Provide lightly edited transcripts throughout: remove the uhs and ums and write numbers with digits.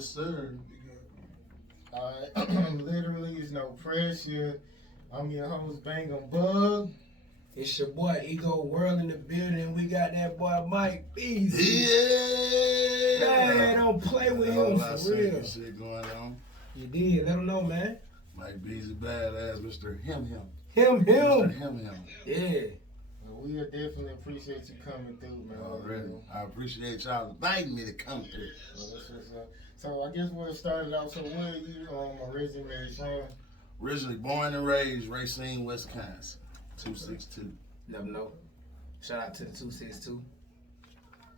Yes, sir. Literally, it's no pressure. I'm your host, Bangem Bugg. It's your boy Ego World in the building. We got that boy Mike Beezy. Yeah. Man, don't play with him for real. Shit going on. You did. Let him know, man. Like Beezy Badazz, Mr. Him. Him. Mr. Him. Yeah. Well, we definitely appreciate you coming through, man. Already. I appreciate y'all inviting me to come through. Well, that's what's up. So I guess we'll start it out. So where are you originally from? Originally born and raised Racine, Wisconsin. 262. Never know. Shout out to the 262.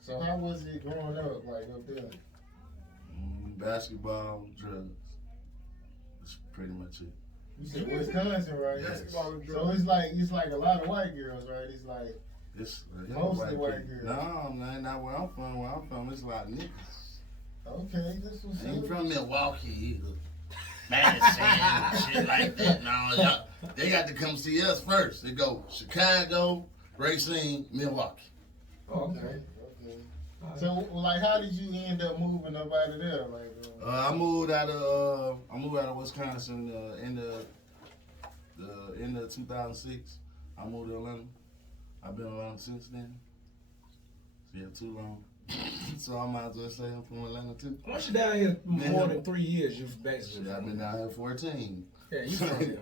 So how was it growing up, like up there? Basketball, drugs. That's pretty much it. You said Wisconsin, right? Yes. So it's like a lot of white girls, right? It's like It's mostly white girls. No, man, not where I'm from. Where I'm from, it's a lot of niggas. Okay, this was. I ain't from Milwaukee either. Madison, shit like that. No, they got to come see us first. They go Chicago, Racine, Milwaukee. Okay. So, like, how did you end up moving up out of there? Like, I moved out of Wisconsin in the 2006. I moved to Atlanta. I've been around since then. So yeah, too long. So I might as well say I'm from Atlanta too. Once you're down here more than 3 years, you've basically. I've been down here 14. Yeah, you from here.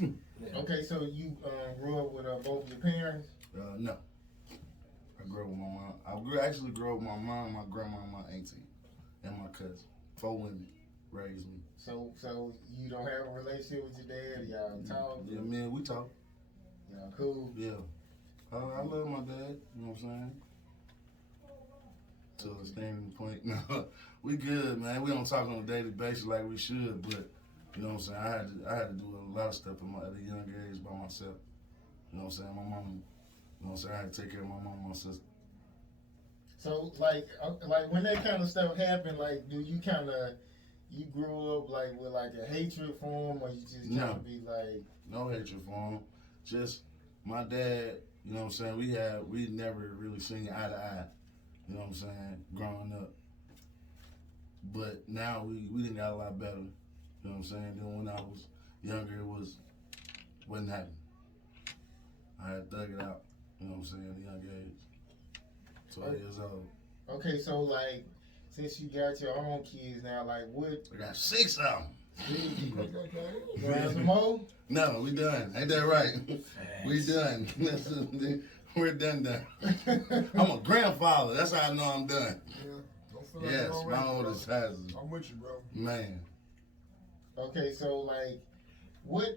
Yeah. Okay, so you grew up with both your parents? No. I grew up with my mom. Actually grew up with my mom, my grandma, my auntie, and my cousin. 4 women raised me. So you don't have a relationship with your dad? Y'all talk? Yeah, man, we talk. Y'all cool? Yeah. I love my dad, you know what I'm saying? To a standing point. No, we good, man. We don't talk on a daily basis like we should, but you know what I'm saying? I had to do a lot of stuff at a young age by myself. You know what I'm saying? My mom, you know what I'm saying? I had to take care of my mom and my sister. So like when that kind of stuff happened, like you grew up like with like a hatred for him, or you just trying to be like no hatred for him. Just my dad, you know what I'm saying? We never really seen eye to eye. You know what I'm saying? Growing up. But now we done got a lot better. You know what I'm saying? Then when I was younger, wasn't happening. I had thug it out, you know what I'm saying, at a young age. 12 years old. Okay, so like, since you got your own kids now, like what? I got 6 of them. You have some more? No, we done. Ain't that right? We done. We're done. I'm a grandfather. That's how I know I'm done. Yeah, don't feel like Yes, you're my already, oldest bro. has it. I'm with you, bro. Man. Okay, so like, what?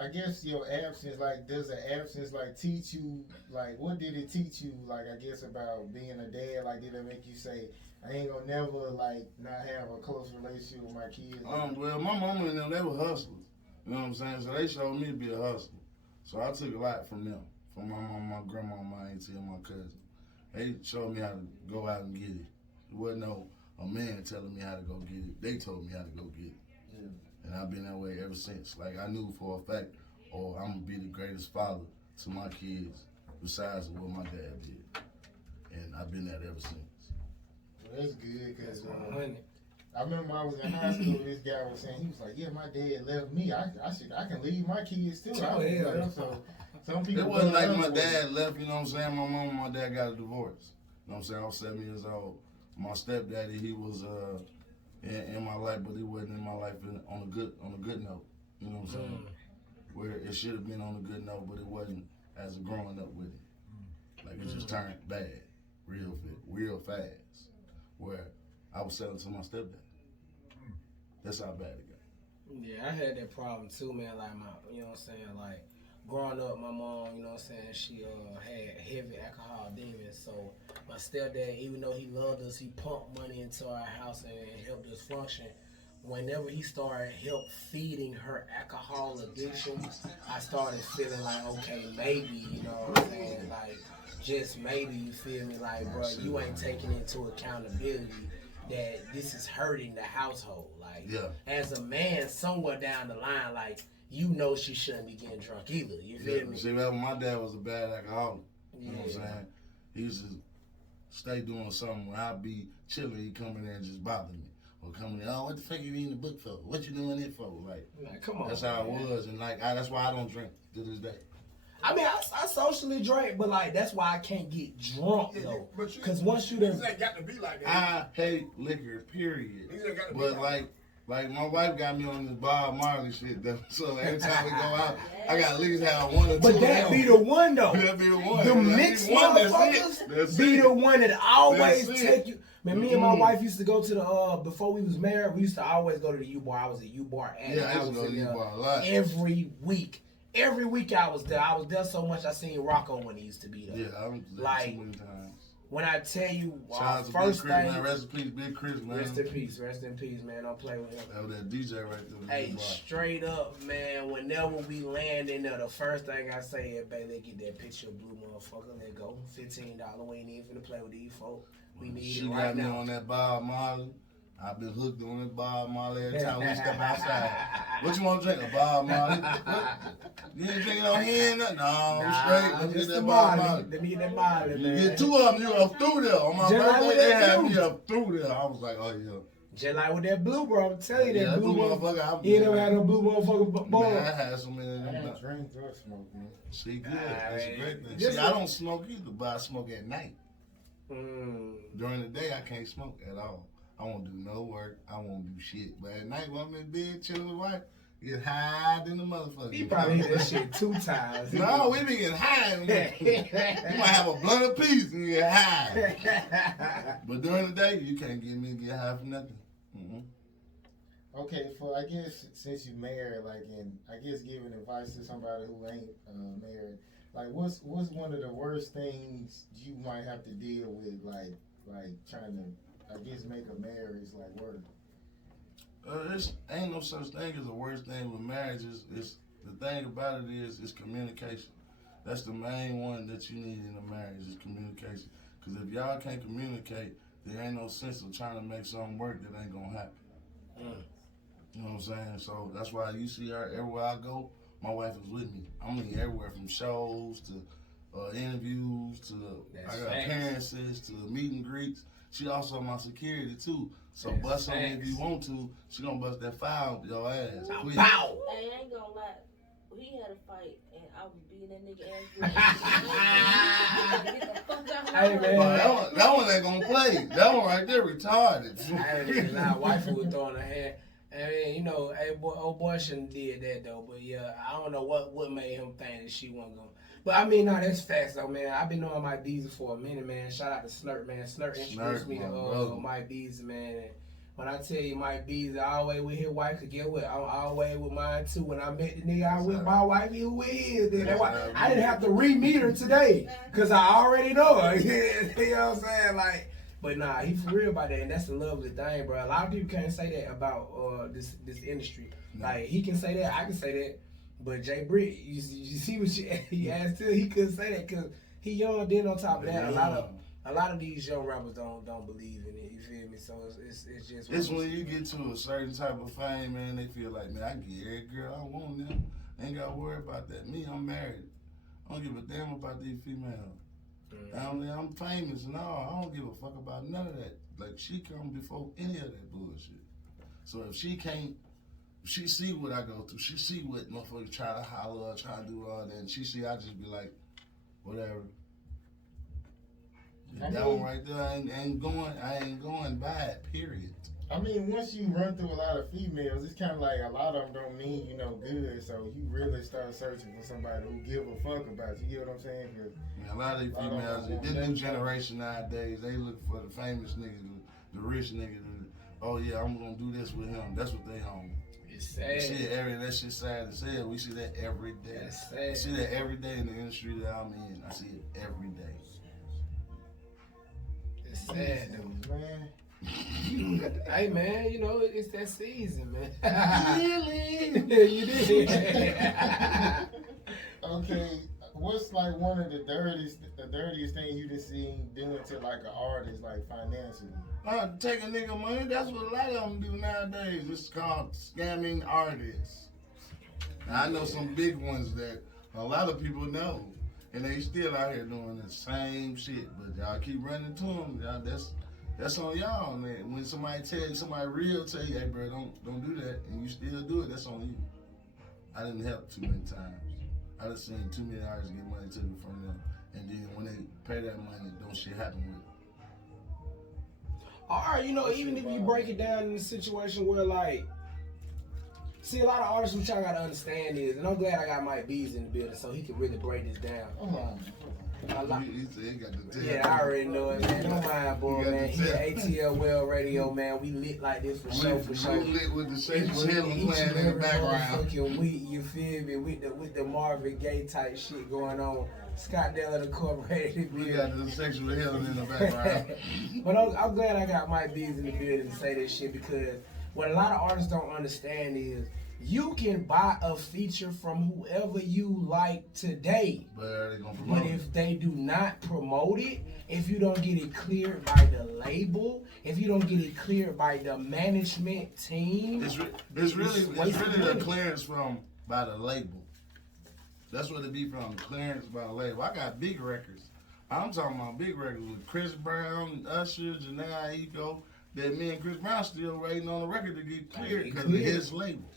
I guess your absence, like, does the absence like teach you? Like, what did it teach you? Like, I guess about being a dad. Like, did it make you say, I ain't gonna never like not have a close relationship with my kids? Well, my mama and them, they were hustlers. You know what I'm saying? So they showed me to be a hustler. So I took a lot from them. From my mom, my grandma, my auntie, and my cousin. They showed me how to go out and get it. There wasn't a man telling me how to go get it. They told me how to go get it. Yeah. And I've been that way ever since. Like, I knew for a fact, I'm going to be the greatest father to my kids besides what my dad did. And I've been that ever since. Well, that's good, because That's I remember I was in high school, this guy was saying, he was like, yeah, my dad left me. I can leave my kids too. Oh, yeah. So some people It wasn't like my dad left, you know what I'm saying? My mom and my dad got a divorce. You know what I'm saying? I was 7 years old. My stepdaddy, he was in my life, but he wasn't in my life on a good note. You know what I'm saying? Where it should have been on a good note, but it wasn't as a growing up with it. Like, it just turned bad real fast. Where I was selling to my stepdad. That's how bad it got. Yeah, I had that problem too, man. Like you know what I'm saying? Like, growing up, my mom, you know what I'm saying, she had heavy alcohol demons. So my stepdad, even though he loved us, he pumped money into our house and helped us function. Whenever he started help feeding her alcohol addiction, I started feeling like, okay, maybe, you know what I'm saying? Like, just maybe, you feel me? Like, bro, you ain't taking into accountability that this is hurting the household. Like, as a man, somewhere down the line, like, you know she shouldn't be getting drunk either. You feel me? See, my dad was a bad alcoholic. You know what I'm saying? He used to stay doing something when I'd be chilling, he'd come in there and just bother me. or coming, oh, what the fuck you reading the book for? What you doing it for? Like, come on. that's how it man. was, and like, that's why I don't drink to this day. I mean, I socially drink, but like that's why I can't get drunk though. Because once you done, ain't got to be like that. I hate liquor, period. These ain't got to be But like like my wife got me on this Bob Marley shit though. So every time we go out, I got at least have one or two. but that be the one though. That be the one. The That mixed be one, motherfuckers that's be it. the one that always That's it. take you. Man, me and my wife used to go to the before we was married. We used to always go to the U Bar. I was a U Bar addict. Yeah, I used to go to in there U-Bar a lot. every week. Every week I was there. I was there so much I seen Rocco when he used to be there. Yeah, I'm there Like, too many times. When I tell you, Shout out to first Big Chris, thing. man. Rest in peace, Big Chris, man. Rest in peace, man. Don't play with him. That was that DJ right there. Hey, straight up, man. Whenever we land in there, the first thing I say is, baby, get that picture of blue motherfucker. Let go. $15. We ain't even finna play with these folks. We need She it got right me now. on that Bob Marley. I've been hooked on that Bob Marley every time we step outside. What you want to drink? A Bob Marley? What? You ain't drinking no hen? No, I'm straight. Let me get just that the Bob Molly. Marley. Let me get that Molly, You man. get two of them, you up through there. On my Just like birthday, with they that had blue. me up through there. I was like, oh, yeah. Just like with that blue, bro. I'm telling you, Yeah, that blue motherfucker. motherfucker. You never had no blue motherfucker bar. Man, I had some in I there. don't drink or smoke, man. See, good. That's a great thing. Just See, I don't smoke either, but I smoke at night. During the day, I can't smoke at all. I won't do no work. I won't do shit. But at night, when I'm in bed chilling with wife, get high than the motherfucker. He probably hit that shit 2 times. No, we be getting high. You might have a blunt apiece and get high. But during the day, you can't get me to get high for nothing. Okay, for I guess since you married, like, and I guess giving advice to somebody who ain't married, like, what's one of the worst things you might have to deal with, like trying to, I guess, make a marriage like work? It's ain't no such thing as the worst thing with marriage. It's the thing about it is communication. That's the main one that you need in a marriage is communication. Because if y'all can't communicate, there ain't no sense of trying to make something work that ain't gonna happen. You know what I'm saying? So that's why you see her everywhere I go. My wife is with me. I mean, everywhere from shows to interviews to I got appearances to meet and greets. She also my security too. So bust something if you want to. She gonna bust that file up your ass. Bow! Hey, I ain't gonna lie. We had a fight and I was beating that nigga ass. Get the fuck out of my Hey, way. man. That one ain't gonna play. That one right there retarded. I ain't even lie. Wife was throwing her hand. I mean, you know, hey, old boy shouldn't did that though. But yeah, I don't know what made him think that she wasn't going. But I mean, no, that's facts though, man. I've been knowing Mike Beezy for a minute, man. Shout out to Snurt, man. Snurt introduced me to Mike Beezy, man. And when I tell you Mike Beezy, I always with his wife, cause get what? I'm always with mine too. When I met the nigga, I with my wife, he who is. That's why I didn't have to re-meet her today, cause I already know her. You know what I'm saying? Like, but nah, he for real about that, and that's the lovely thing, bro. A lot of people can't say that about this industry. Like he can say that, I can say that. But Jay Britt, you see what he asked too. He couldn't say that because he young. Then on top of that, a lot of these young rappers don't believe in it. You feel me? So it's just. It's when you get to a certain type of fame, man. They feel like, man, I can get every girl I want now. Ain't gotta worry about that. Me, I'm married. I don't give a damn about these females. I'm famous and all. I don't give a fuck about none of that. Like she come before any of that bullshit. So if she can't. She see what I go through. She see what motherfuckers try to holler, try to do all that. And she see I just be like, whatever. That one right there I ain't going by it, period. I mean, once you run through a lot of females, it's kind of like a lot of them don't mean you no good. So you really start searching for somebody who give a fuck about you. You know what I'm saying? A lot of these females, this new generation nowadays, they look for the famous nigga, the rich nigga. Oh yeah, I'm gonna do this with him. That's what they on. It's sad. We see it that shit sad as hell. We see that every day. That's sad. I see that every day in the industry that I'm in. I see it every day. It's sad though, Man. Hey man, you know it's that season, man. Really? You did. Okay, what's like one of the dirtiest things you done seen doing to like an artist, like financially? Take a nigga money. That's what a lot of them do nowadays. It's called scamming artists. Now, I know some big ones that a lot of people know, and they still out here doing the same shit. But y'all keep running to them. Y'all, That's on y'all, man. When somebody real tell you, hey, bro, don't do that, and you still do it, that's on you. I didn't help too many times. I done seen too many artists get money taken from them, and then when they pay that money, don't shit happen with it. All right, you know, even if you break it down in a situation where, like, see, a lot of artists, what y'all gotta understand is, and I'm glad I got Mike Beezy in the building so he can really break this down. He said he got the tell. Yeah, I already know it, man. Don't mind, boy, man. He at ATL Well Radio, man. We lit like this for sure, for sure. We lit with the sexual healing playing in the background. Fucking week, you feel me? With the Marvin Gaye type shit going on. Scott Dell Incorporated. We got the sexual healing in the background. But I'm glad I got Mike Beezy in the building to say this shit, because what a lot of artists don't understand is you can buy a feature from whoever you like today. But if they do not promote it, if you don't get it cleared by the label, if you don't get it cleared by the management team, it's really the clearance by the label. That's what it be from, the clearance by the label. I got big records. I'm talking about big records with Chris Brown, Usher, Janae Eiko, that me and Chris Brown still waiting on the record to get cleared because of his label.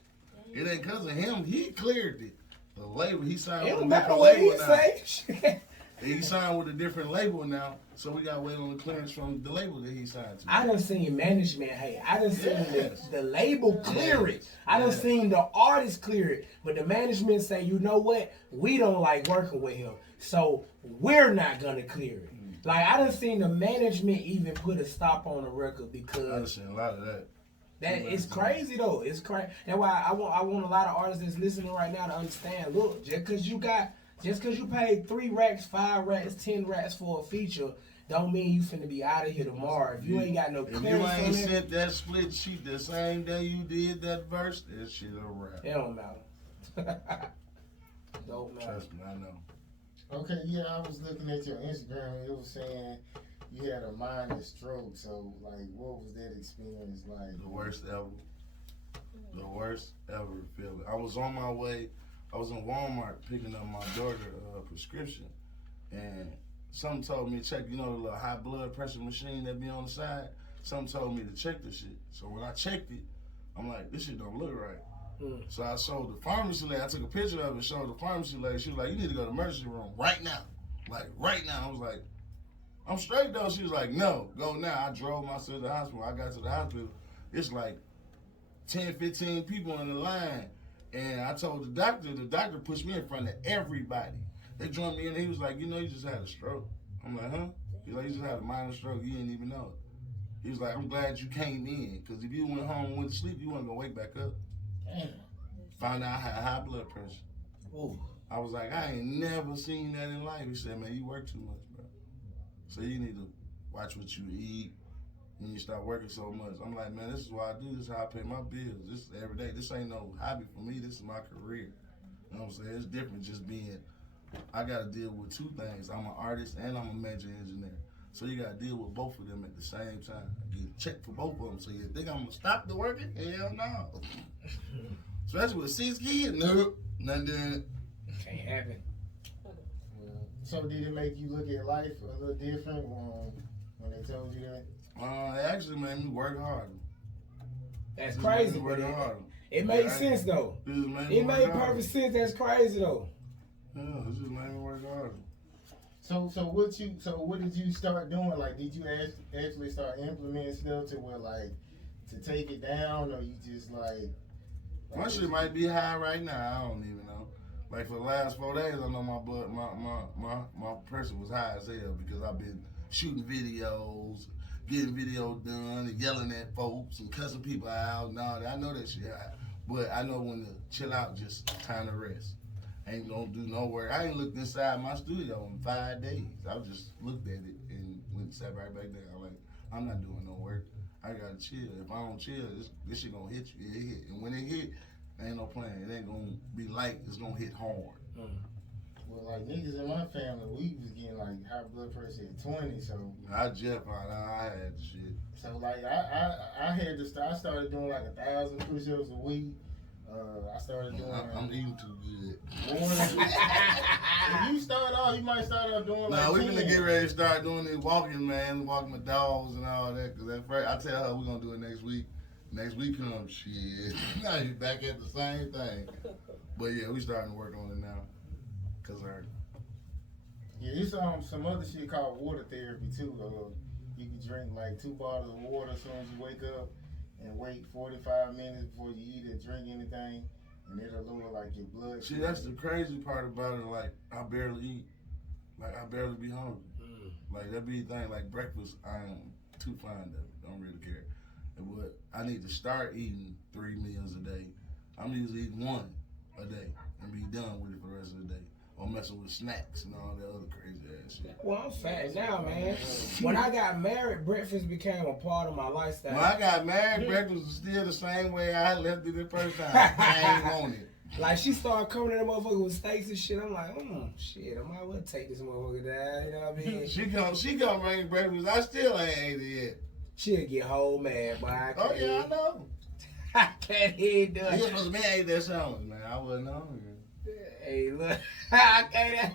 It ain't because of him. He cleared it. The label, he signed with a different label now. He signed with a different label now, so we got to wait on the clearance from the label that he signed to. I done seen management, I done seen the label clear it. I done seen the artist clear it. But the management say, you know what? We don't like working with him, so we're not going to clear it. Like, I done seen the management even put a stop on the record because... I done seen a lot of that. It's crazy though. It's crazy. That's why I want a lot of artists that's listening right now to understand. Look, just cause you paid 3 racks, 5 racks, 10 racks for a feature, don't mean you finna be out of here tomorrow. If you ain't got no clearance on it. If you ain't sent that split sheet the same day you did that verse, that shit a wrap. It don't matter. Don't matter. Trust me, I know. Okay, yeah, I was looking at your Instagram and it was saying you had a minor stroke, so like what was that experience like? The worst ever. The worst ever feeling. I was on my way, I was in Walmart picking up my daughter's prescription, and something told me to check, you know, the little high blood pressure machine that be on the side? Something told me to check the shit. So when I checked it, I'm like, this shit don't look right. So I showed the pharmacy lady, I took a picture of it, showed the pharmacy lady. She was like, you need to go to the emergency room right now. Like, right now. I was like, I'm straight though. She was like, no, go now. I drove myself to the hospital. I got to the hospital. It's like 10, 15 people in the line. And I told the doctor pushed me in front of everybody. They joined me in, and he was like, you know, you just had a stroke. I'm like, huh? He's like, you just had a minor stroke. You didn't even know it. He was like, I'm glad you came in, because if you went home and went to sleep, you weren't going to wake back up. Damn. Found out I had high blood pressure. Ooh. I was like, I ain't never seen that in life. He said, man, you work too much, bro. So you need to watch what you eat when you start working so much. I'm like, man, this is what I do. This is how I pay my bills. This is every day. This ain't no hobby for me. This is my career. You know what I'm saying? It's different just being, I got to deal with 2 things. I'm an artist and I'm a major engineer. So you got to deal with both of them at the same time. You check for both of them. So you think I'm going to stop the working? Hell no. Especially with 6 kids? Nope. Nothing doing it. Can't happen. So did it make you look at life a little different when they told you that? It actually made me work harder. That's crazy, but it made sense though. It made perfect sense. That's crazy though. Yeah, it just made me work harder. So what did you start doing? Like, did you actually start implementing stuff to where like to take it down, or you just like my shit might be high right now. I don't even know. Like for the last 4 days, I know my blood, my pressure was high as hell because I've been shooting videos, getting videos done, and yelling at folks and cussing people out and all that. I know that shit high, but I know when to chill out, just time to rest. Ain't gonna do no work. I ain't looked inside my studio in 5 days. I just looked at it and went and sat right back there. I'm like, I'm not doing no work. I gotta chill. If I don't chill, this shit gonna hit you. It hit, and when it hit, ain't no plan. It ain't gonna be light. It's gonna hit hard. Well, like niggas in my family, we was getting like high blood pressure at 20. So I just found out I had the shit. So like I had to start. I started doing like 1,000 push-ups a week. I started doing. I'm eating too good. When you start off, you might start off doing like. Nah, we 10. finna get ready to start doing this walking, man. Walking my dogs and all that. Cause at first, I tell her we're gonna do it next week. Next week comes, shit. Now you back at the same thing. But yeah, we starting to work on it now. Cause her. Yeah, it's some other shit called water therapy too. You can drink like 2 bottles of water as soon as you wake up, and wait 45 minutes before you eat or drink anything, and it'll lower like your blood. See, that's the crazy part about it. Like, I barely eat. Like, I barely be hungry. Like, that be the thing. Like, breakfast, I am too fine of it. Don't really care. But I need to start eating 3 meals a day. I'm usually eating 1 a day and be done with it for the rest of the day. Or messing with snacks and all that other crazy ass shit. Well, I'm fat now, man. When I got married, breakfast became a part of my lifestyle. When I got married, breakfast was still the same way I left it the first time. I ain't want it. Like, she started coming in that motherfucker with steaks and shit. I'm like, shit, I might well take this motherfucker down. You know what I mean? She come bring breakfast. I still ain't ate it yet. She'll get whole mad, but I can't. Oh, yeah, I know. I can't hear it You done. supposed to be ate that sandwich, man. I wasn't hungry. Hey, look. I can't.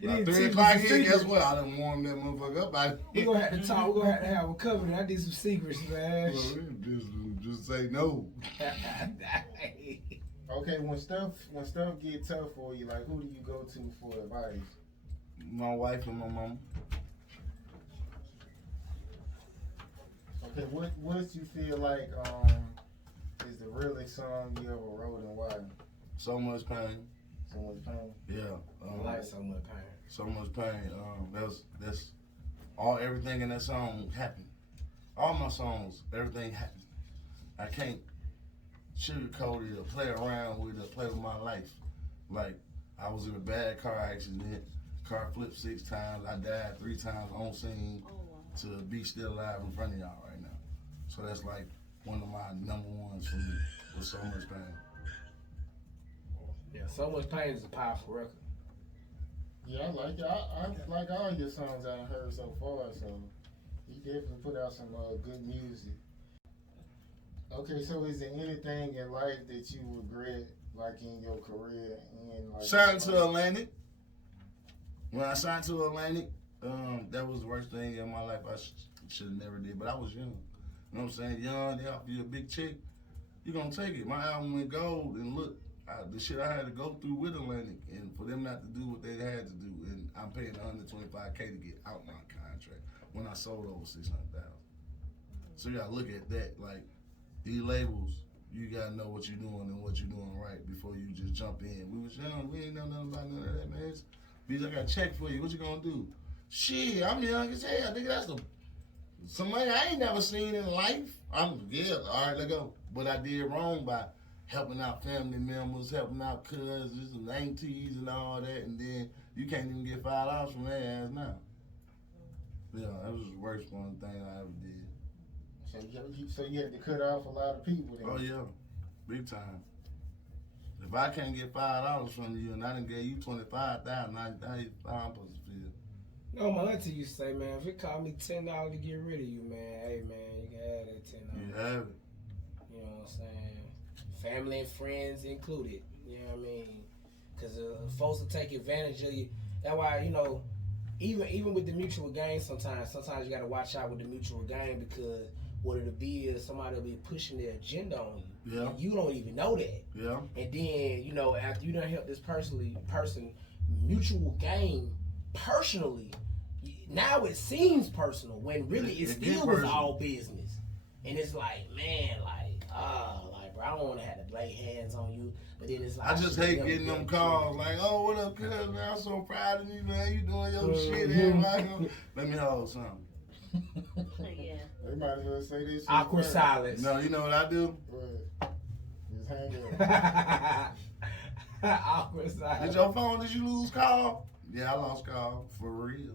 You About need to 3 teach o'clock me some here, guess secrets. what? I done warmed that motherfucker up. We're going to have to talk. We're going to have a covenant. I did some secrets, man. Just say no. Okay, when stuff get tough for you, like who do you go to for advice? My wife and my mom. Okay, what you feel like is the realest song you ever wrote and why? So much pain. So much pain. Yeah. I like so much pain. So much pain. That's all. Everything in that song happened. All my songs, everything happened. I can't sugarcoat it or play around with it or play with my life. Like, I was in a bad car accident. Car flipped 6 times. I died 3 times on scene to be still alive in front of y'all right now. So that's like one of my number ones for me. With So Much Pain. Yeah, So Much Pain is a powerful record. Yeah, I like it. I like all your songs I've heard so far. So you definitely put out some good music. Okay, so is there anything in life that you regret, like in your career? And like Signed to Atlantic. When I signed to Atlantic, that was the worst thing in my life. I should have never did, but I was young. You know what I'm saying? Young, they offer you a big check, you're going to take it. My album went gold, and look, the shit I had to go through with Atlantic, and for them not to do what they had to do, and I'm paying $125K to get out my contract when I sold over 600,000. So you got to look at that, like, these labels, you got to know what you're doing and what you're doing right before you just jump in. We was young, we ain't know nothing about none of that, man. Because I got a check for you. What you gonna do? Shit, I'm young as hell. I think that's some money I ain't never seen in life. All right, let's go. But I did wrong by helping out family members, helping out cousins and aunties and all that, and then you can't even get $5 from their ass now. Yeah, that was the worst one thing I ever did. So you had to cut off a lot of people then. Oh yeah, big time. If I can't get $5 from you and I done gave you $25,000, how I'm supposed to feel? No, my auntie used to say, man, if it cost me $10 to get rid of you, man, hey, man, you can have that $10. You have it. You know what I'm saying? Family and friends included. You know what I mean? Because folks will take advantage of you. That's why, you know, even with the mutual gain sometimes you got to watch out with the mutual gain because what it'll be is somebody will be pushing their agenda on you. Yeah. And you don't even know that. Yeah. And then, you know, after you done help this person mutual gain personally, now it seems personal when really it still was all business. And it's like, man, bro, I don't want to have to lay hands on you. But then it's like, I just hate getting them calls like, oh, what up, cuz, man? I'm so proud of you, man. You doing your shit, everybody. Let me hold something. Yeah. They might as well say this. Awkward silence. No, you know what I do? What? Just hang up. Awkward silence. Did your phone, did you lose call? Yeah, I lost call. For real.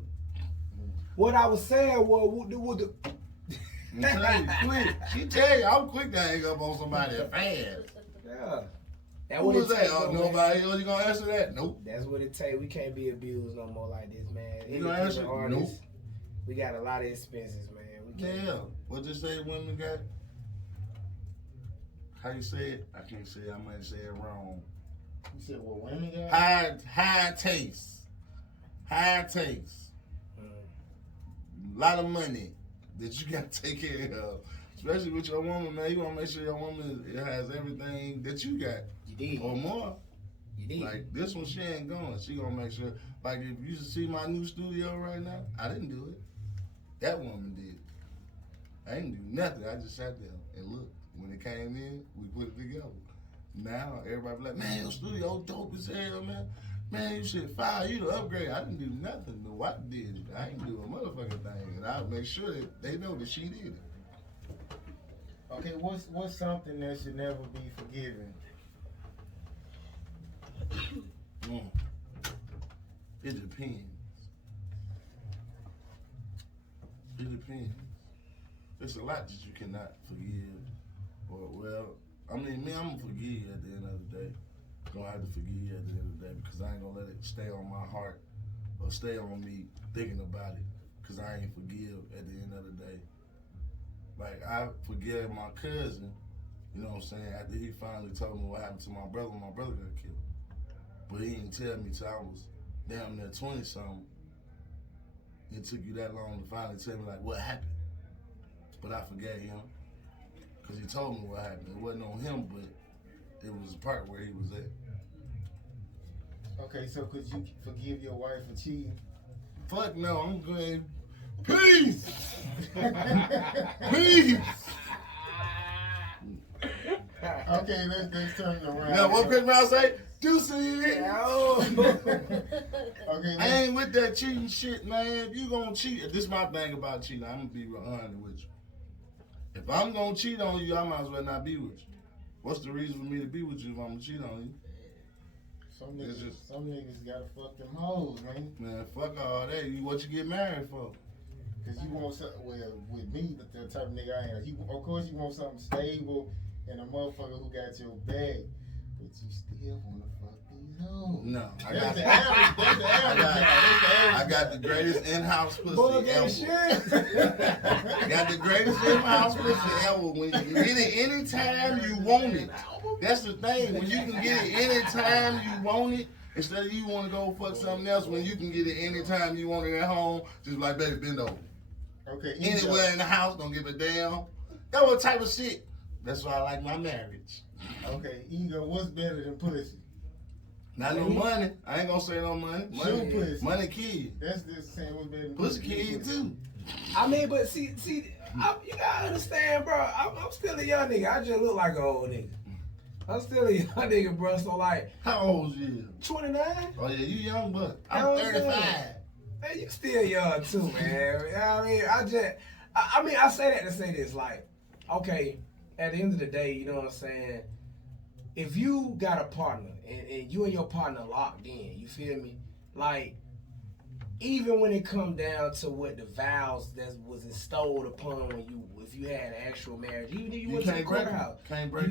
What I was saying was, I'm telling you, quick. She tell you, I'm quick to hang up on somebody fast. yeah. Who was that? Oh, nobody else? You gonna answer that? Nope. That's what it take. We can't be abused no more like this, man. You gonna answer? Nope. We got a lot of expenses, man. We can't. Yeah. What you say women got? how you say it? I can't say it. I might say it wrong. You said what women got? High taste. High taste. A lot of money that you got to take care of. Especially with your woman, man. You want to make sure your woman has everything that you got. You did. Or more. You did. Like, this one, she ain't going. She going to make sure. Like, if you see my new studio right now, I didn't do it. That woman did. I didn't do nothing. I just sat there and looked. When it came in, we put it together. Now, everybody be like, man, your studio dope as hell, man. Man, you should fire you to upgrade. I didn't do nothing. The wife did it. I ain't do a motherfucking thing. And I'll make sure that they know that she did it. Okay, what's something that should never be forgiven? It depends. It depends. There's a lot that you cannot forgive. Or, well, I mean, me, I'm going to forgive at the end of the day. Gonna have to forgive at the end of the day because I ain't gonna let it stay on my heart or stay on me thinking about it because I ain't forgive at the end of the day. Like, I forgave my cousin, you know what I'm saying, after he finally told me what happened to my brother when my brother got killed. But he didn't tell me till I was damn near 20-something. It took you that long to finally tell me, like, what happened. But I forgave him because he told me what happened. It wasn't on him, but it was the part where he was at. Okay, so could you forgive your wife for cheating? Fuck no, I'm going, peace! Peace! Okay, let's turn it around. Now, what Chris Brown say? Deuces! Okay, I ain't with that cheating shit, man. If you gonna cheat, this is my thing about cheating. I'm gonna be 100 with you. If I'm gonna cheat on you, I might as well not be with you. What's the reason for me to be with you if I'm gonna cheat on you? Some niggas gotta fuck them hoes, man. Man, fuck all that. What you get married for? Cause you want something, well, with me, the type of nigga I am, of course you want something stable and a motherfucker who got your back, but you still wanna fuck these hoes. No, That's the average. That's the average. I got the greatest in-house pussy Bugg ever. and shit. I got the greatest in-house pussy ever. When you can get it anytime you want it. That's the thing. When you can get it anytime you want it, instead of you want to go fuck something else, when you can get it anytime you want it at home, just like, baby, bend over. Okay. Anywhere in the house, don't give a damn. That what type of shit. That's why I like my marriage. Okay, ego, what's better than pussy? Not no money. I ain't gonna say no money. Shoot pussy. Money kill you. That's just saying what's better than Pussy kill you too. I mean, but see, you gotta understand, bro. I'm still a young nigga. I just look like an old nigga. I'm still a young nigga, bro. So like, How old you? 29. Oh yeah, you young, but You I'm know what I'm 35. saying? Man, you still young too, man. You know what I mean? I say that to say this, like, okay, at the end of the day, you know what I'm saying? If you got a partner and you and your partner locked in, you feel me? Like, even when it come down to what the vows that was installed upon if you had actual marriage, even if you went to the courthouse,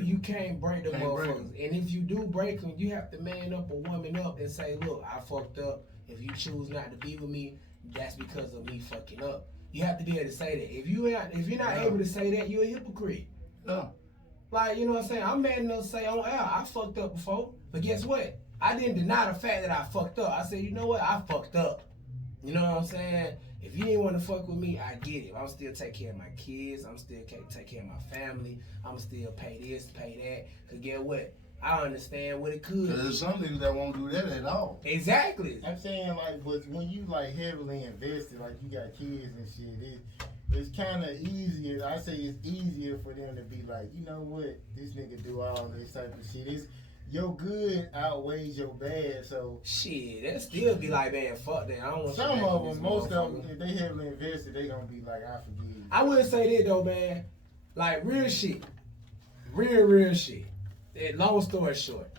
you can't break them motherfuckers. And if you do break them, you have to man up or woman up and say, look, I fucked up. If you choose not to be with me, that's because of me fucking up. You have to be able to say that. If you're not able to say that, you're a hypocrite. No. Like, you know what I'm saying? I'm man enough to say on air, I fucked up before. But guess what? I didn't deny the fact that I fucked up. I said, you know what? I fucked up. You know what I'm saying? If you didn't want to fuck with me, I get it. I'm still take care of my kids. I'm still take care of my family. I'm still pay this, pay that. Because guess what? I understand what it could. Because there's some niggas that won't do that at all. Exactly. I'm saying, like, but when you, like, heavily invested, like, you got kids and shit, it's kind of easier. I say it's easier for them to be like, you know what? This nigga do all this type of shit. Your good outweighs your bad, so... Shit, that still be like, man, fuck that. I don't want some of them, most of them, if they heavily invested, they gonna be like, I forgive you. I wouldn't say that, though, man. Like, real shit. Real shit. Long story short,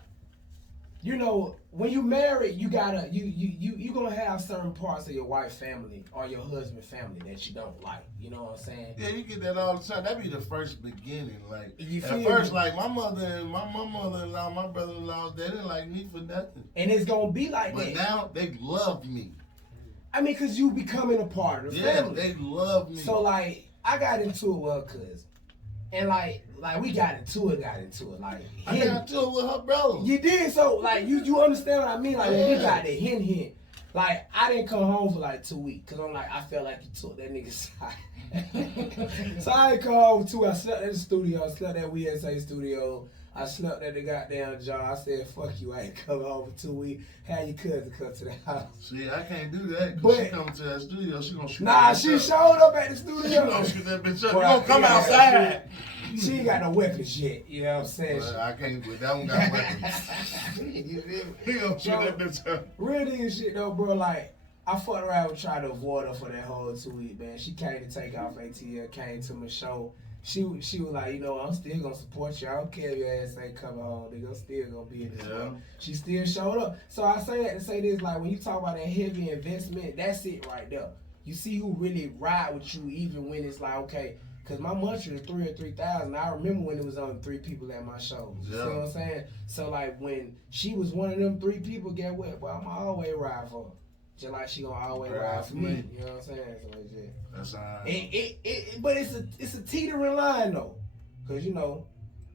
you know, when you marry, you gotta you gonna have certain parts of your wife's family or your husband's family that you don't like. You know what I'm saying? Yeah, you get that all the time. That be the first beginning. Like You at feel first, me? like my mother-in-law, my brother-in-law, they didn't like me for nothing. And it's gonna be like But that. now they love me. I mean, cause you becoming a part of the Yeah, family. they love me. So like, I got into it with her cousin, And like we got into it. Like I got into it with her brother. You did, so like you understand what I mean? Like when we got the hint. Like I didn't come home for like 2 weeks because I'm like I felt like you took that nigga's side. So I didn't come home for 2 weeks. I slept at the studio. I slept at WSA studio. I slept at the goddamn job. I said, fuck you, I ain't coming home for 2 weeks. Have your cousin come to the house. See, I can't do that But- because she coming to that studio, she gonna shoot Nah, that she bitch showed up. up at the She studio. gonna shoot that bitch up. Boy, You gonna come yeah, outside. She ain't got no weapons yet. You know what I'm saying? But I can't, but that one got weapons. You feel me? He gonna shoot So, that bitch up. Real nigga shit though, bro. Like, I fucked around and tried to avoid her for that whole 2 weeks, man. She came to take off ATL, came to my show. She was like, you know, I'm still gonna support you. I don't care if your ass ain't coming home, nigga. I'm still gonna be in this one. She still showed up. So I say that to say this, like when you talk about that heavy investment, that's it right there. You see who really ride with you, even when it's like, okay, cause my monthly is 3 or 3,000. I remember when it was only 3 people at my shows. You see what I'm saying? So like when she was one of them 3 people, get what? Well, I'ma always ride for her. Just like she gonna always ride for me. You know what I'm saying? So it's just, That's all but right. it's a teetering line though, cause you know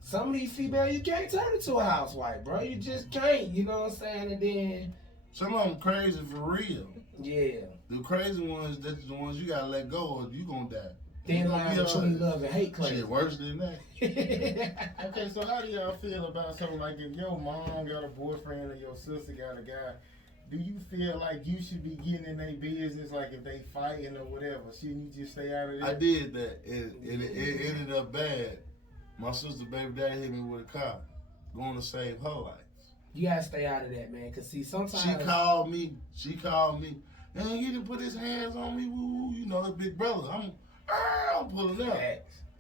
some of these females you can't turn into a housewife, bro. You just can't. You know what I'm saying? And then Some of them crazy for real. yeah, The crazy ones, that's the ones you gotta let go of. You gonna die. thin line between love and hate, claim. Shit, worse than that. Okay, so how do y'all feel about something like if your mom got a boyfriend or your sister got a guy? Do you feel like you should be getting in their business, like if they fighting or whatever? Shouldn't you just stay out of it? I did that. It ended up bad. My sister, baby daddy, hit me with a car, going to save her life. You gotta stay out of that, man. Cause see, sometimes She called me, and he didn't put his hands on me. Woo, you know, his big brother. I'm pulling up.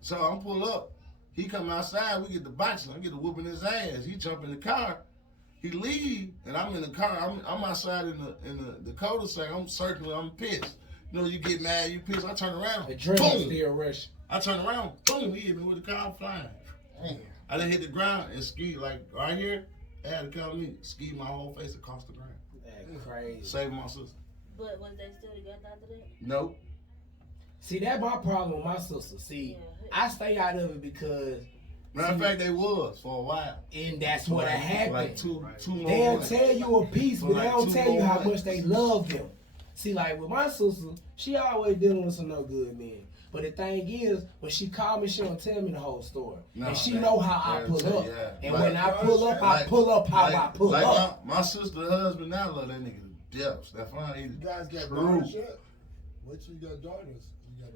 So I'm pull up. He come outside. We get the boxing. I get the whooping his ass. He jump in the car. He leave, and I'm in the car. I'm outside in the cul-de-sac. I'm circling. I'm pissed. You know, you get mad, you pissed. I turn around. adrenaline still rush. I turn around. Boom! He hit me with the car flying. Damn. I didn't hit the ground and ski like right here. They had to come me, ski my whole face across the ground. That's crazy. Save my sister. But was they still together after that? Nope. See, that's my problem with my sister. See, Yeah. I stay out of it because, Matter of fact, they was for a while. and that's what happened. Like two more They'll months. tell you a piece, but For they like don't 2 tell you more how months. much they love them. See, like with my sister, she always dealing with some no good men. But the thing is, when she call me, she don't tell me the whole story. No, and she that- know how I that'll pull tell up. you, yeah. And Like- when I pull up, I pull up how I pull like up. My sister's husband now love that nigga to death. Stefan, You guys got true. daughters yet? Wait till you got daughters.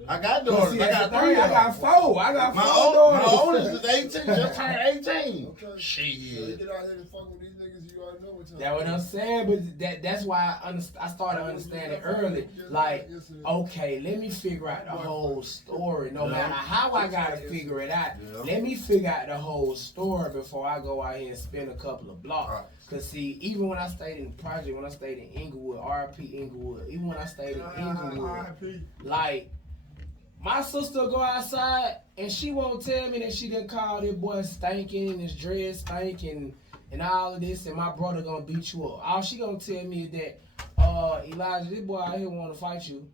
I got But daughters. see, I that's got the 3 thing, of I got them. 4. I got 4 My daughters. oldest is 18. Just turned 18. Okay. So they Shit. get out here and fuck with these niggas, you already know what time. That's what I'm saying, but that's why I started understanding early. Like, okay, let me figure out the whole story. No matter how I gotta figure it out, Yeah. let me figure out the whole story before I go out here and spend a couple of blocks. Right. Cause see, even when I stayed in the project, when I stayed in Inglewood, RP Inglewood, even when I stayed in Inglewood, R.I.P. like my sister will go outside and she won't tell me that she done called this boy stinking and his dread stinking and all of this, and my brother gonna beat you up. All she gonna tell me is that Elijah, this boy out here wanna fight you.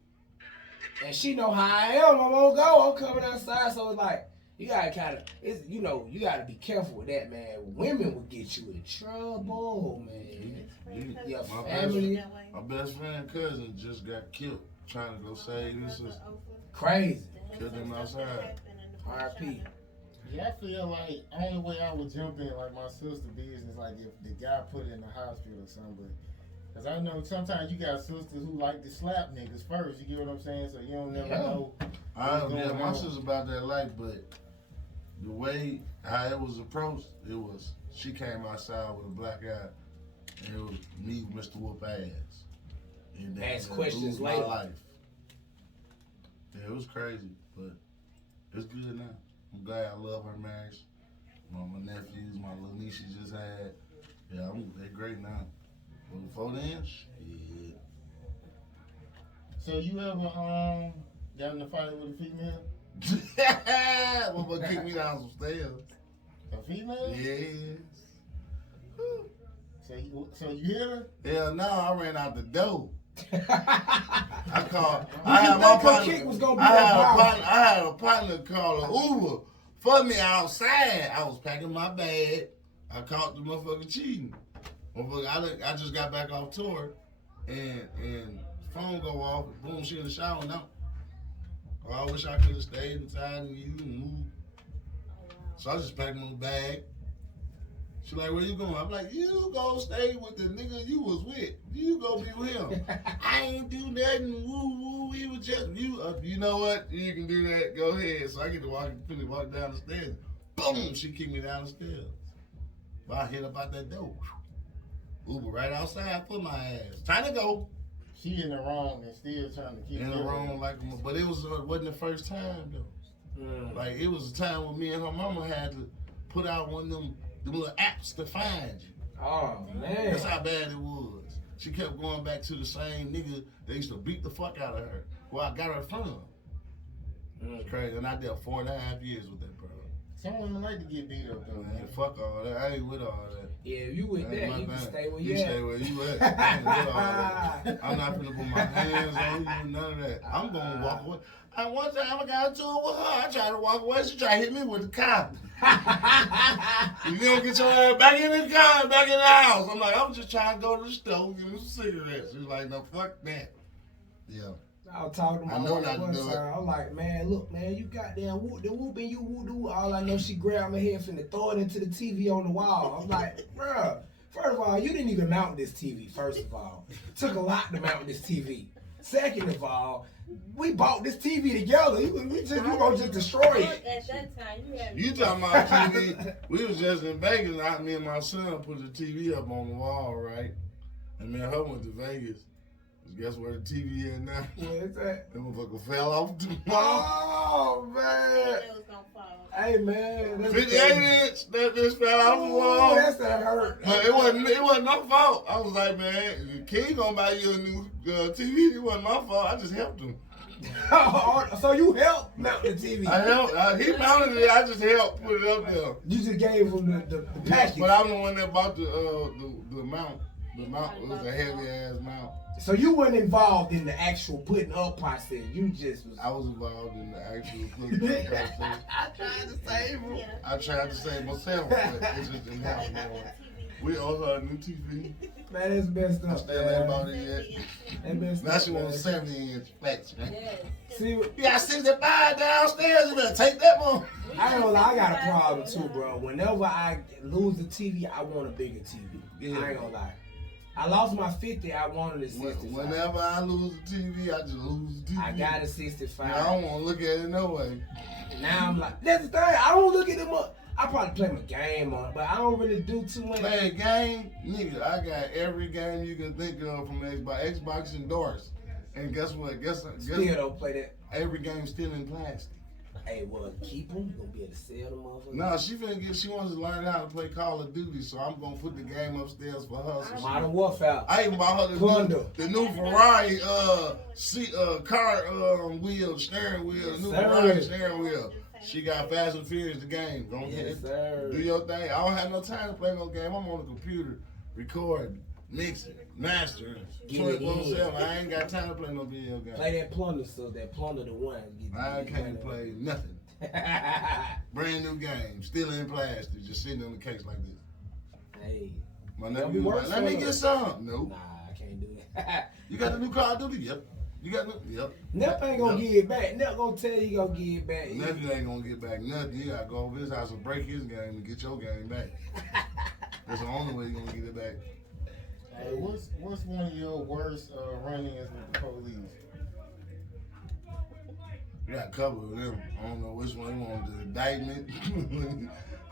And she know how I am. I'm gonna go. I'm coming outside. So it's like you gotta you gotta be careful with that, man. Women will get you in trouble, man. Your My family, My best friend cousin just got killed trying to go save his sister. crazy. Killed him outside. R.I.P. Yeah, I feel like only way I would jump in like my sister business, like if the guy put it in the hospital or something. Cause I know sometimes you got sisters who like to slap niggas first. You get what I'm saying? So you don't never know. Yeah, my sister's about that life, but the way how it was approached, it was she came outside with a black eye, and it was me, Mr. Whoop Ass. And that- Ask that questions ruled my later. life. Yeah, it was crazy, but it's good now. I'm glad I love her marriage. My nephews, my little niece she just had. Yeah, they're great now. But before then, shit. So you ever got in a fight with a female? What kick me down some stairs? A female? Yes. So you hit her? Hell no, I ran out the door. I called. Did I you had my think her partner. kick was gonna be I that had a violent? partner. I had a partner call an Uber for me outside. I was packing my bag. I caught the motherfucker cheating. Motherfucker, I just got back off tour, and phone go off. Boom, she in the shower now. Oh, I wish I could have stayed inside and you and moved. So I just packed my bag. She like, where you going? I'm like, you go stay with the nigga you was with. You go be with him. I ain't do nothing. Woo woo. We was just you. You know what? You can do that. Go ahead. So I get to walk down the stairs. Boom. She kicked me down the stairs. But I hit up out that door. Uber right outside for my ass. Time to go. She in the wrong and still trying to keep In the wrong, like, but it wasn't the first time though. Like it was a time when me and her mama had to put out one of them little apps to find you. Oh man, That's how bad it was. She kept going back to the same nigga that used to beat the fuck out of her. Who I got her from. It's crazy, and I did 4.5 years with that bro. Some women like to get beat up though, man. Fuck all that. I ain't with all that. yeah, if you with that, you can stay where you stay at. where you at. I ain't with all that. I'm not gonna put my hands on you, none of that. I'm gonna walk away. One time I got into it with her. I tried to walk away. She tried to hit me with the car. You don't get your ass back in the car, back in the house. I'm like, I'm just trying to go to the store, get me some cigarettes. She's like, no, fuck that. Yeah. I was talking to my I know wife not to one do it. time. I'm like, man, look, man, you goddamn whoop the whoop and you whoop the whoop. All I know, she grabbed my head finna throw it into the TV on the wall. I'm like, bruh, first of all, you didn't even mount this TV, first of all. Took a lot to mount this TV. Second of all, we bought this TV together. You gonna just destroy it. At that time, You talking about TV? We was just in Vegas. Me and my son put the TV up on the wall, right? And me and her went to Vegas. Guess where the TV is now? Where's that? That motherfucker fell off the wall. Oh man! Hey man, that's 58 inch. That bitch fell off the wall. That's that hurt. But it wasn't my fault. I was like, man, King gonna buy you a new TV. It wasn't my fault. I just helped him. So you helped mount the TV? I helped. He mounted it. I just helped put it up there. You just gave him the package. But I'm the one that bought the mount. The mount was a heavy ass mount. So you weren't involved in the actual putting up process. You just was. I was involved in the actual putting up process. I tried to save him. I tried to save myself, but it just didn't happen. We owe her a new TV. Man, that's messed up. I still ain't bought it yet. That's messed Now up. she wants 70-inch flats, man. See, You got 65 downstairs. You better take that one. I ain't gonna lie, I got a problem too, bro. Whenever I lose the TV, I want a bigger TV. Yeah. I ain't gonna lie. I lost my 50, I wanted a 65. Whenever I lose the TV, I just lose the TV. I got a 65. I don't want to look at it no way. Now I'm like, that's the thing. I don't look at them up. I probably play my game on it, but I don't really do too much. Play a game? Nigga, I got every game you can think of from Xbox. Xbox endorsed. And guess what? Guess Still don't play that. every game's still in plastic. Hey, well, keep them. You gonna be able to sell them motherfuckers. No, she wants to learn how to play Call of Duty, so I'm gonna put the game upstairs for her. So Modern Warfare. I even bought her the new Ferrari car wheel, steering wheel, the new Ferrari steering wheel. She got Fast and Furious the game. Go ahead, sir. do your thing. I don't have no time to play no game. I'm on the computer, recording, mixing, mastering, 24/7. I ain't got time to play no video game. Play that plunder, so that plunder the one. I can't play nothing. Brand new game, still in plastic, just sitting on the case like this. Hey. My nephew was like, let me get some. Nope. Nah, I can't do it. You got the new Call of Duty? Yep. You got the yep. Nep ain't gonna give it back. Nep gonna tell you he gonna give it back. Nephew ain't gonna get back nothing. You gotta go over his house and break his game and get your game back. That's the only way you gonna get it back. Hey, what's one of your worst run-ins with the police? You got a couple of them. I don't know which one you want, the indictment.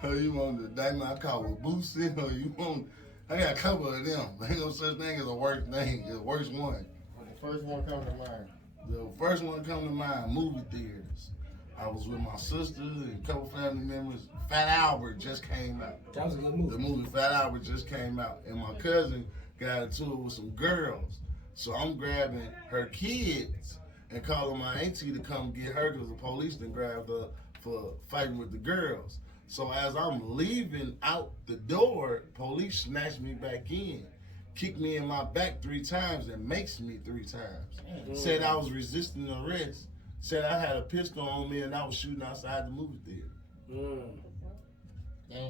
Or you want the indictment I call with Boosie, or you want, I got a couple of them. There ain't no such thing as a worst thing, it's the worst one. The first one come to mind. The first one come to mind, movie theaters. I was with my sister and a couple family members. Fat Albert just came out. That was a good movie. The movie Fat Albert just came out. And my cousin got into it with some girls. So I'm grabbing her kids and calling my auntie to come get her because the police done grabbed her for fighting with the girls. So as I'm leaving out the door, police snatched me back in, kicked me in my back 3 times and makes me 3 times. Said I was resisting arrest. Said I had a pistol on me and I was shooting outside the movie theater.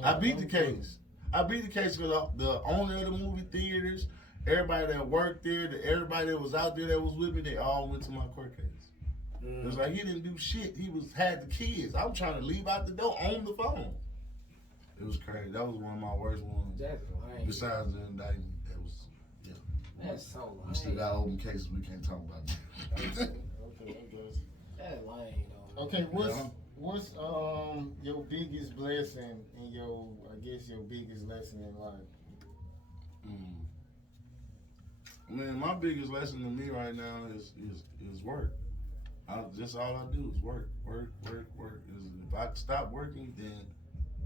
I beat the case. I beat the case because the owner of the movie theaters, everybody that worked there, everybody that was out there that was with me, they all went to my court case. It was like he didn't do shit. He had the kids. I was trying to leave out the door on the phone. It was crazy. That was one of my worst ones. That's lame. Besides the indictment, that was That's so lame. we still got open cases we can't talk about. Okay. That's lame though. Okay, what's your biggest blessing and your biggest lesson in life? Man, my biggest lesson to me right now is work. Just all I do is work. If I stop working, then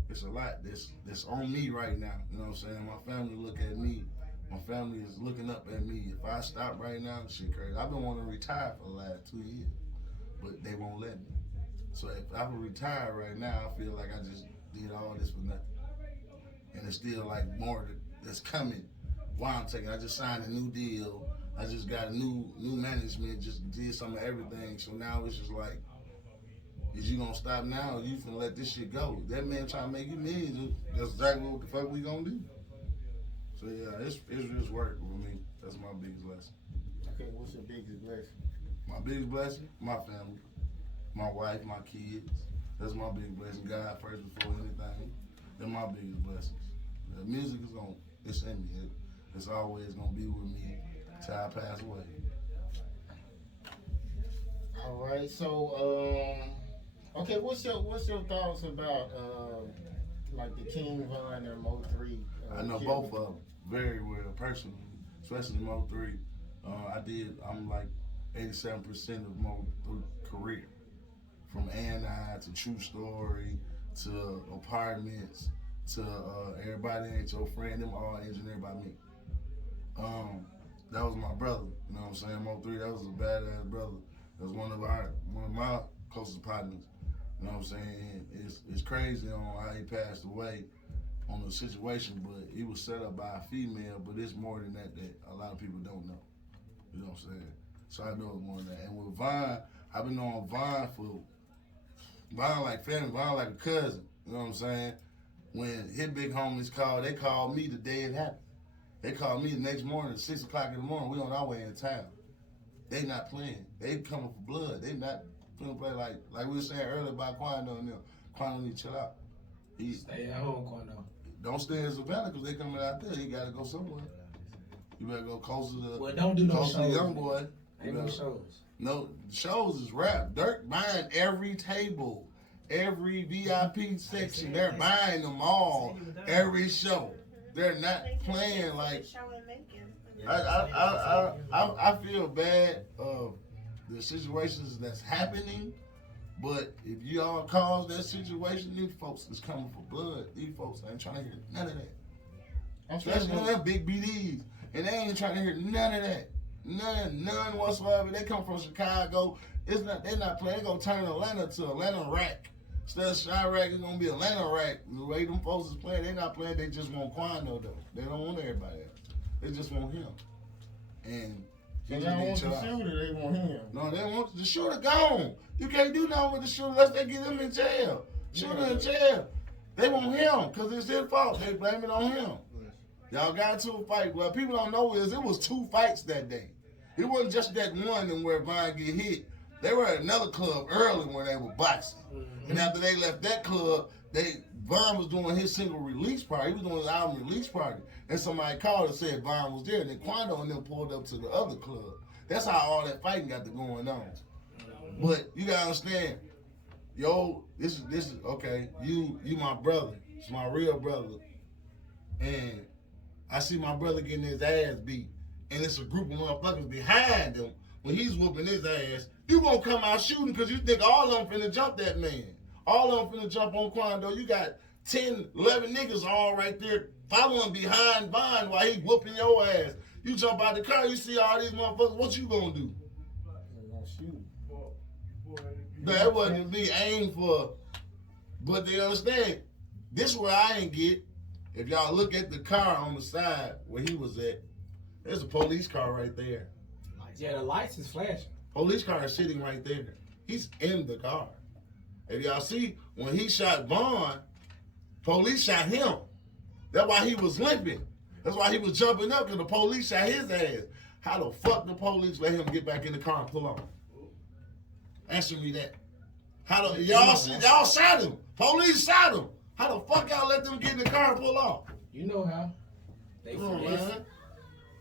it's a lot that's on me right now. You know what I'm saying? My family look at me. My family is looking up at me. If I stop right now, shit crazy. I've been wanting to retire for the last 2 years, but they won't let me. So if I would retire right now, I feel like I just did all this for nothing. And it's still like more that's coming while I'm taking. I just signed a new deal. I just got a new management, just did some of everything. So now it's just like, is you gonna stop now or you finna let this shit go? That man trying to make you millions, that's exactly what the fuck we gonna do. So yeah, it's just work for me. That's my biggest lesson. Okay, what's your biggest blessing? My biggest blessing? My family. My wife, my kids. That's my biggest blessing. God first before anything. They're my biggest blessings. The music is it's in me. It's always gonna be with me till I pass away. All right, so okay, what's your thoughts about like the King Von and Mo 3? I know both of them very well personally, especially Mo 3. I'm like 87% of Mo 3 career. From And I to True Story to Apartments to Everybody Ain't Your Friend, them all engineered by me. That was my brother, you know what I'm saying? Mo 3, that was a badass brother. That was one of my closest partners. You know what I'm saying? It's crazy on how he passed away on the situation, but he was set up by a female, but it's more than that a lot of people don't know. You know what I'm saying? So I know it's more than that. And with Von, I've been on Von like family, Von like a cousin. You know what I'm saying? When his big homies called, they called me the day it happened. They called me the next morning at 6 o'clock in the morning. We on our way in town. They not playing. They coming for blood. They not finna play like we were saying earlier about Quando and them. Quando need to chill out. Stay at home, Quando. Don't stay in Savannah because they coming out there. He got to go somewhere. You better go closer to Well, don't do no closer to shows. Young Boy. Ain't no shows. No, shows is rap. Dirk buying every table, every VIP section. They're buying them all, every show. They're not playing like. I feel bad of the situations that's happening, but if y'all cause that situation, these folks is coming for blood. These folks ain't trying to hear none of that. Especially them big BDs, and they ain't trying to hear none of that. None whatsoever. They come from Chicago. They're not playing. They're gonna turn Atlanta to Atlanta Rack. Instead of Chirac, it's gonna be Atlanta Rack. The way them folks is playing, they not playing. They just want Quando though. They don't want everybody else. They just want him. And they don't want the shooter. They want him. No, they want the shooter gone. You can't do nothing with the shooter unless they get him in jail. Shooter in jail. They want him because it's his fault. They blame it on him. Y'all got into a fight. Well, people don't know is it was 2 fights that day. It wasn't just that one and where Vine get hit. They were at another club early when they were boxing. And after they left that club, Vine was doing his single release party. He was doing his album release party. And somebody called and said Vine was there. And then Quando and them pulled up to the other club. That's how all that fighting got to going on. But you gotta understand, yo, this is okay. You my brother. It's my real brother. And I see my brother getting his ass beat. And it's a group of motherfuckers behind him when he's whooping his ass. You gonna come out shooting because you think all of them finna jump that man. All of them finna jump on Quando. You got 10, 11 niggas all right there following behind Vine while he whooping your ass. You jump out the car, you see all these motherfuckers, what you gonna do? They're gonna shoot. That wasn't be aimed for, but they understand. This is where I ain't get. If y'all look at the car on the side where he was at, there's a police car right there. Yeah, the lights is flashing. Police car is sitting right there. He's in the car. If y'all see, when he shot Vaughn, police shot him. That's why he was limping. That's why he was jumping up, because the police shot his ass. How the fuck the police let him get back in the car and pull off? Answer me that. How the y'all shot him? Police shot him. How the fuck y'all let them get in the car and pull off? You know how. They Come on, finessing. man.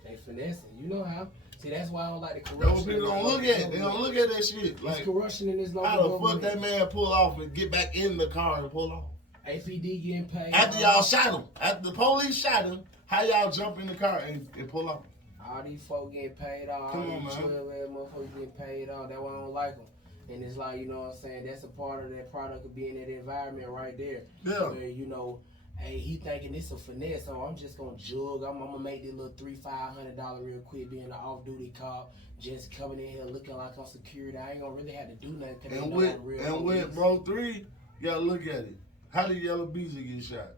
They finessing. You know how. See, that's why I don't like the Those corruption. people don't look at it. They don't look at that shit. Like Like, corruption in this local how the fuck government. that man pull off and get back in the car and pull off? APD getting paid. After y'all shot him, after the police shot him, how y'all jump in the car and pull off? All these folks getting paid off. Come All on, these man. 12-year motherfuckers getting paid off. That's why I don't like them. And it's like, you know what I'm saying, that's a part of that product of being in that environment right there. Yeah. Where, you know, hey, he thinking it's a finesse, so I'm just gonna jug. I'm gonna make this little $300-$500 real quick, being an off-duty cop, just coming in here looking like I'm security. I ain't gonna really have to do nothing. Cause they And know with I'm real with police. bro 3, you gotta look at it. How did Yellow Beezy get shot?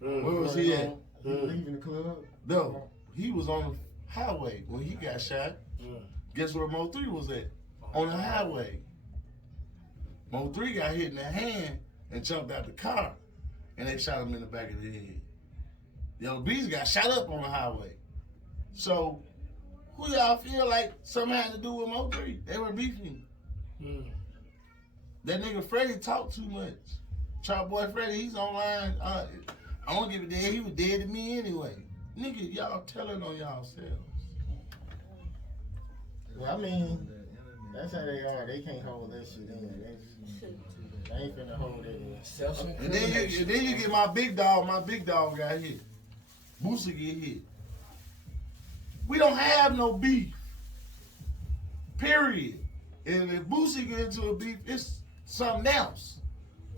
Where was he at? He leaving the club. No, he was on the highway when he got shot. Mm. Guess where Mo 3 was at? On the highway. Mo 3 got hit in the hand and jumped out the car, and they shot him in the back of the head. Yellow Beezy got shot up on the highway. So, who y'all feel like something had to do with Mo 3? They were beefing. Mm. That nigga Freddie talked too much. Chop boy Freddie, he's online. I don't give a damn. He was dead to me anyway. Nigga, y'all telling on y'all selves. Well, I mean, that's how they are. They can't hold that shit in. They ain't finna hold it in. And then you get my big dog. My big dog got hit. Boosie get hit. We don't have no beef. Period. And if Boosie get into a beef, it's something else.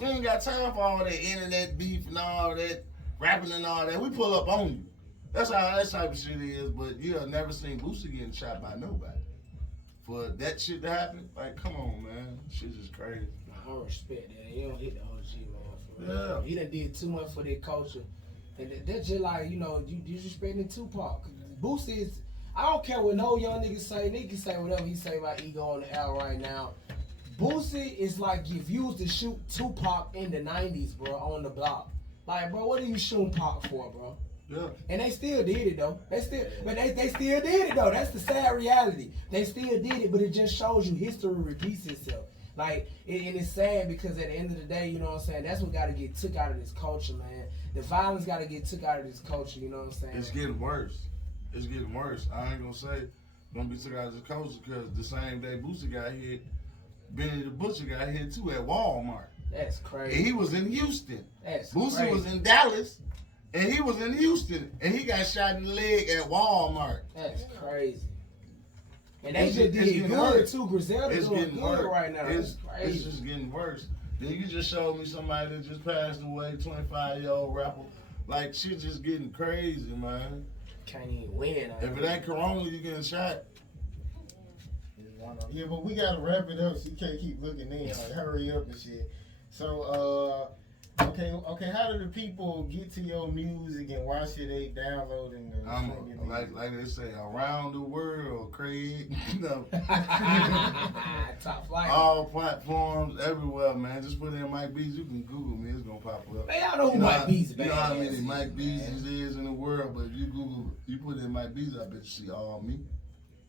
We ain't got time for all that internet beef and all that rapping and all that. We pull up on you. That's how that type of shit is. But you have never seen Boosie getting shot by nobody. For that shit to happen, like, come on, man. Shit is crazy. I don't respect that. He don't hit the OG, man. For Yeah. real. He done did too much for their culture. And that's just like, you know, you disrespecting Tupac. Boosie is, I don't care what no young niggas say. Niggas can say whatever he say about ego on the L right now. Boosie is like if you was to shoot Tupac in the 90s, bro, on the block. Like, bro, what are you shooting Pac for, bro? Yeah. And they still did it though. They still did it though. That's the sad reality. They still did it, but it just shows you history repeats itself. Like, and it's sad because at the end of the day, you know what I'm saying, that's what got to get took out of this culture, man. The violence got to get took out of this culture, you know what I'm saying? It's getting worse. It's getting worse. I ain't gonna say gonna be took out of this culture because the same day Boosie got hit, Benny the Butcher got hit too at Walmart. That's And crazy. he was in Houston. That's Boosie crazy. was in Dallas, and he was in Houston, and he got shot in the leg at Walmart. That's crazy. And they It's just getting did good worse. too. Griselda It's doing getting good worse right now. It's That's crazy. just getting worse. Then you just showed me somebody that just passed away, 25-year-old rapper. Like, shit just getting crazy, man. Can't even win. If it ain't Corona, you getting shot. Yeah, but we gotta wrap it up so you can't keep looking in. Like, hurry up and shit. So, okay. How do the people get to your music and why should they download and I'm stream your music? like they say, around the world, Craig. You know, Top flight. all platforms, everywhere, man. Just put in Mike Beezy. You can Google me; it's gonna pop up. Man, y'all know who You know Mike how- Beezy You know how Badazz many is, Mike man. Beezys is in the world, but if you Google, you put in Mike Beezy, I bet you see all me.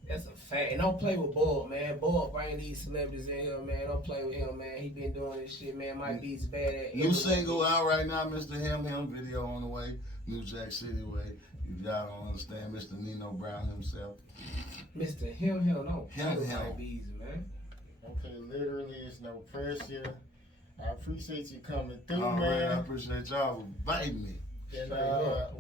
That's a fact. And don't play with Bugg, man. Bugg bring these celebrities in here, man. Don't play with him, man. He been doing this shit, man. Mike Beezy bad at New single out right now, Mr. Him video on the way. New Jack City way. Y'all don't understand Mr. Nino Brown himself. Mr. Him, no. Him. Mike Beezy, man. Okay, literally, it's no pressure. I appreciate you coming through, All right, I man. appreciate y'all inviting me. And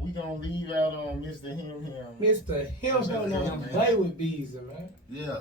we gonna leave out on Mr. Him. Mr. Him, Mr. don't Him, play with Beezy, man. Yeah.